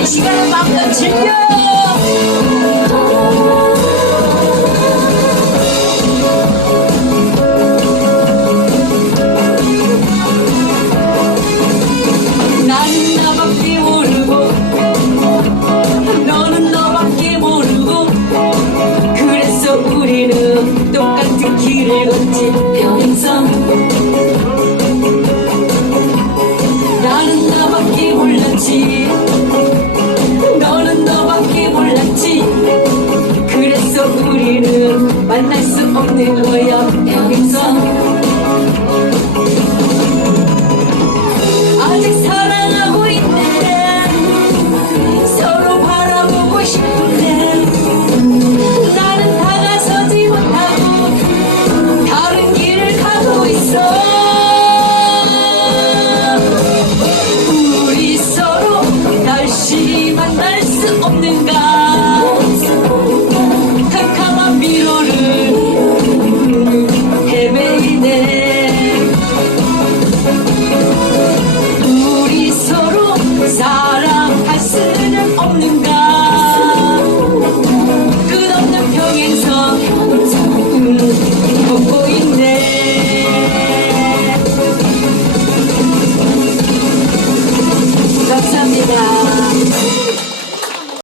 아니었던 윤자의 시간을 마음껏 즐 你会有不同感